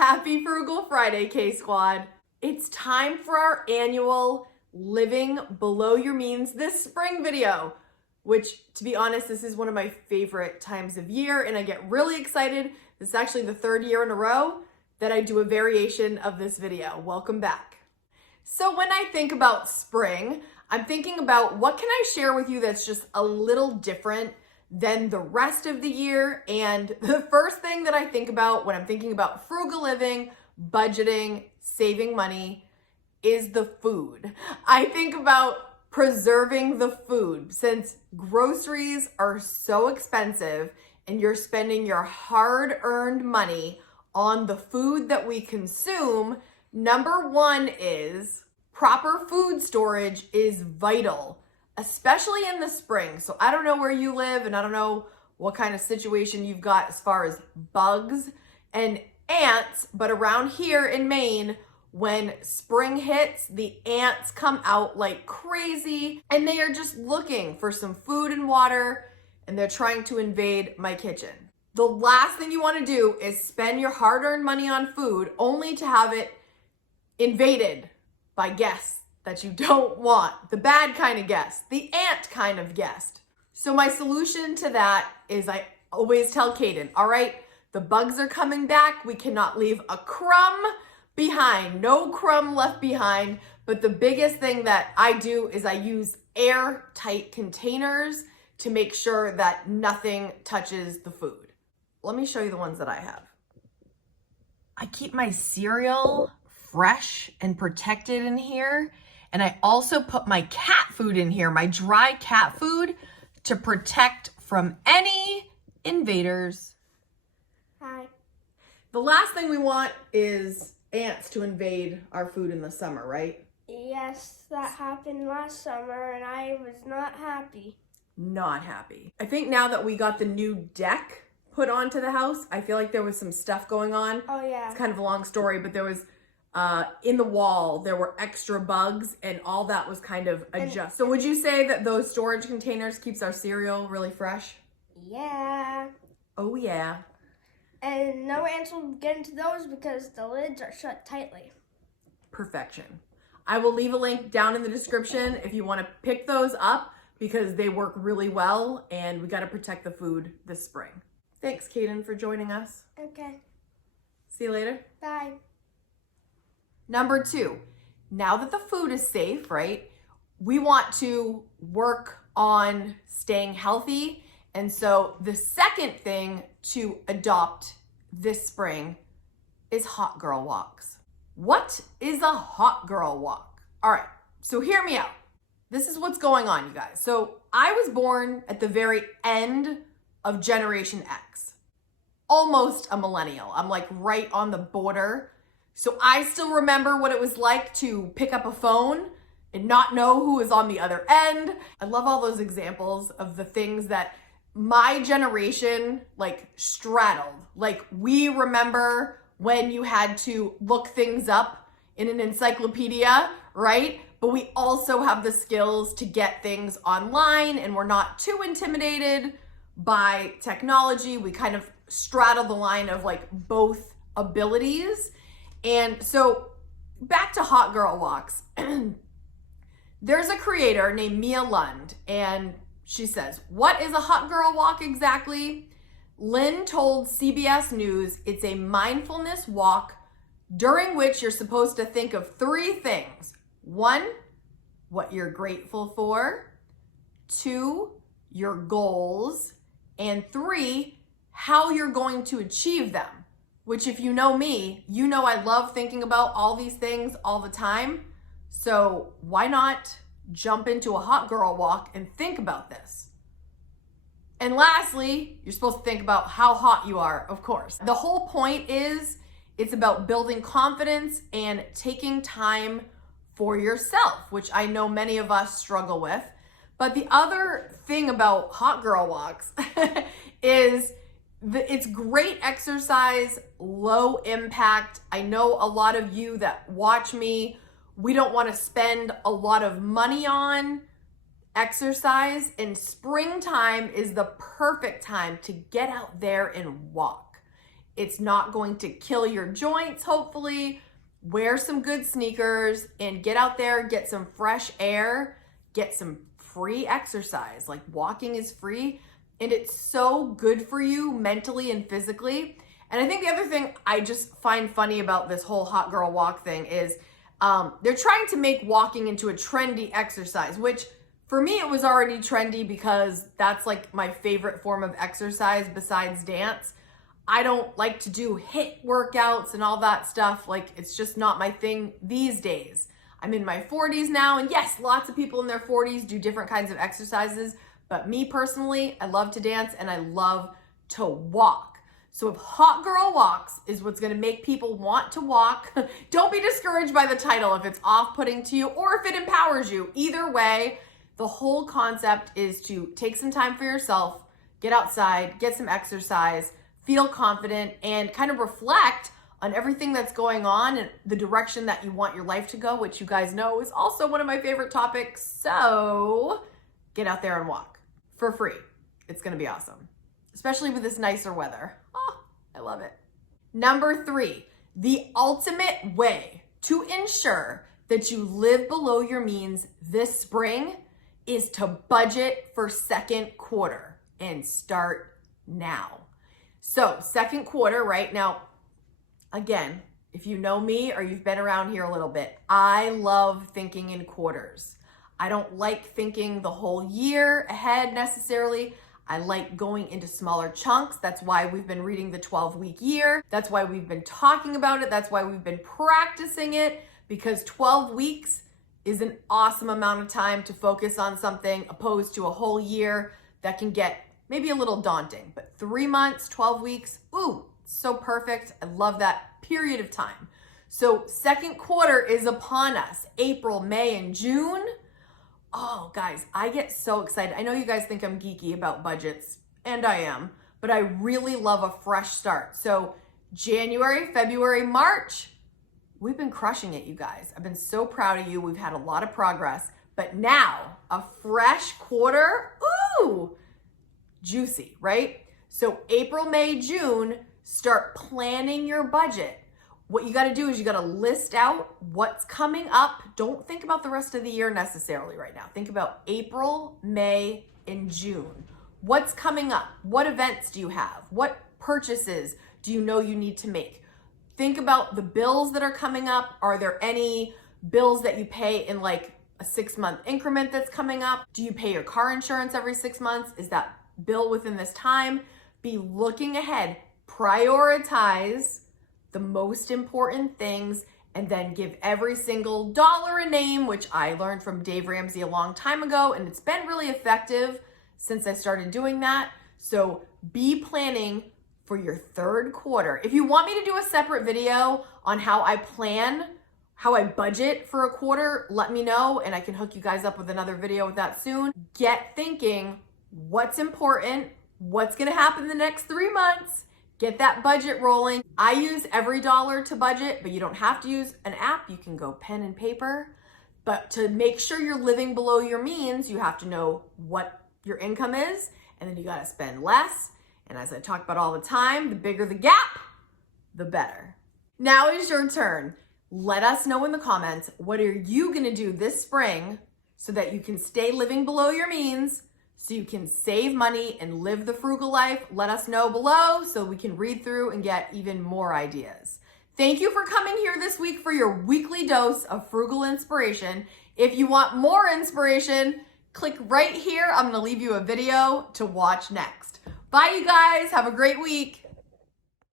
Happy Frugal Friday, K-Squad. It's time for our annual Living Below Your Means this spring video, which, to be honest, this is one of my favorite times of year, and I get really excited. This is actually the third year in a row that I do a variation of this video. Welcome back. So when I think about spring, I'm thinking about what can I share with you that's just a little different than the rest of the year. And the first thing that I think about when I'm thinking about frugal living, budgeting, saving money is the food. I think about preserving the food since groceries are so expensive and you're spending your hard-earned money on the food that we consume. Number one is proper food storage is vital, especially in the spring. So I don't know where you live and I don't know what kind of situation you've got as far as bugs and ants, but around here in Maine, when spring hits, the ants come out like crazy and they are just looking for some food and water and they're trying to invade my kitchen. The last thing you want to do is spend your hard-earned money on food only to have it invaded by guests that you don't want, the bad kind of guest, the ant kind of guest. So my solution to that is I always tell Kaden, all right, the bugs are coming back. We cannot leave a crumb behind, no crumb left behind. But the biggest thing that I do is I use airtight containers to make sure that nothing touches the food. Let me show you the ones that I have. I keep my cereal fresh and protected in here. And I also put my cat food in here, my dry cat food, to protect from any invaders. Hi. The last thing we want is ants to invade our food in the summer, right? Yes, that happened last summer and I was not happy. Not happy. I think now that we got the new deck put onto the house, I feel like there was some stuff going on. Oh yeah. It's kind of a long story, but there was in the wall, there were extra bugs and all that was kind of adjusted. So would you say that those storage containers keeps our cereal really fresh? Yeah. Oh yeah. And no ants will get into those because the lids are shut tightly. Perfection. I will leave a link down in the description if you want to pick those up because they work really well and we got to protect the food this spring. Thanks, Kaden, for joining us. Okay. See you later. Bye. Number two, now that the food is safe, right, we want to work on staying healthy. And so the second thing to adopt this spring is hot girl walks. What is a hot girl walk? All right, so hear me out. This is what's going on, you guys. So I was born at the very end of Generation X, almost a millennial. I'm like right on the border. So I still remember what it was like to pick up a phone and not know who was on the other end. I love all those examples of the things that my generation like straddled. Like we remember when you had to look things up in an encyclopedia, right? But we also have the skills to get things online and we're not too intimidated by technology. We kind of straddle the line of like both abilities. And so back to hot girl walks. There's a creator named Mia Lund, and she says, what is a hot girl walk exactly? Lynn told CBS News it's a mindfulness walk during which you're supposed to think of three things. One, what you're grateful for. Two, your goals. And three, how you're going to achieve them. Which if you know me, you know I love thinking about all these things all the time. So why not jump into a hot girl walk and think about this? And lastly, you're supposed to think about how hot you are, of course. The whole point is it's about building confidence and taking time for yourself, which I know many of us struggle with. But the other thing about hot girl walks is it's great exercise, low impact. I know a lot of you that watch me, we don't want to spend a lot of money on exercise, and springtime is the perfect time to get out there and walk. It's not going to kill your joints, hopefully. Wear some good sneakers and get out there, get some fresh air, get some free exercise. Like walking is free and it's so good for you mentally and physically. And I think the other thing I just find funny about this whole hot girl walk thing is they're trying to make walking into a trendy exercise, which for me, it was already trendy because that's like my favorite form of exercise besides dance. I don't like to do HIIT workouts and all that stuff. Like, it's just not my thing these days. I'm in my 40s now, and yes, lots of people in their 40s do different kinds of exercises, but me personally, I love to dance and I love to walk. So if hot girl walks is what's gonna make people want to walk, don't be discouraged by the title if it's off-putting to you or if it empowers you. Either way, the whole concept is to take some time for yourself, get outside, get some exercise, feel confident, and kind of reflect on everything that's going on and the direction that you want your life to go, which you guys know is also one of my favorite topics. So get out there and walk for free. It's gonna be awesome, especially with this nicer weather. Oh, I love it. Number 3, the ultimate way to ensure that you live below your means this spring is to budget for second quarter and start now. So second quarter, right now, again, if you know me or you've been around here a little bit, I love thinking in quarters. I don't like thinking the whole year ahead necessarily. I like going into smaller chunks. That's why we've been reading the 12-week year. That's why we've been talking about it. That's why we've been practicing it, because 12 weeks is an awesome amount of time to focus on something opposed to a whole year that can get maybe a little daunting. But 3 months, 12 weeks, ooh, so perfect. I love that period of time. So second quarter is upon us. April, May, and June. Oh, guys, I get so excited. I know you guys think I'm geeky about budgets, and I am, but I really love a fresh start. So January, February, March, we've been crushing it, you guys. I've been so proud of you. We've had a lot of progress, but now a fresh quarter, ooh, juicy, right? So April, May, June, start planning your budget. What you got to do is you got to list out what's coming up. Don't think about the rest of the year necessarily right now. Think about April, May, and June. What's coming up? What events do you have? What purchases do you know you need to make? Think about the bills that are coming up. Are there any bills that you pay in like a 6-month increment that's coming up? Do you pay your car insurance every 6 months? Is that bill within this time? Be looking ahead. Prioritize the most important things, and then give every single dollar a name, which I learned from Dave Ramsey a long time ago, and it's been really effective since I started doing that. So be planning for your third quarter. If you want me to do a separate video on how I plan, how I budget for a quarter, let me know, and I can hook you guys up with another video with that soon. Get thinking what's important, what's gonna happen the next 3 months. Get that budget rolling. I use Every Dollar to budget, but you don't have to use an app. You can go pen and paper. But to make sure you're living below your means, you have to know what your income is, and then you gotta spend less. And as I talk about all the time, the bigger the gap, the better. Now is your turn. Let us know in the comments, what are you gonna do this spring so that you can stay living below your means, so you can save money and live the frugal life? Let us know below so we can read through and get even more ideas. Thank you for coming here this week for your weekly dose of frugal inspiration. If you want more inspiration, click right here. I'm gonna leave you a video to watch next. Bye, you guys. Have a great week.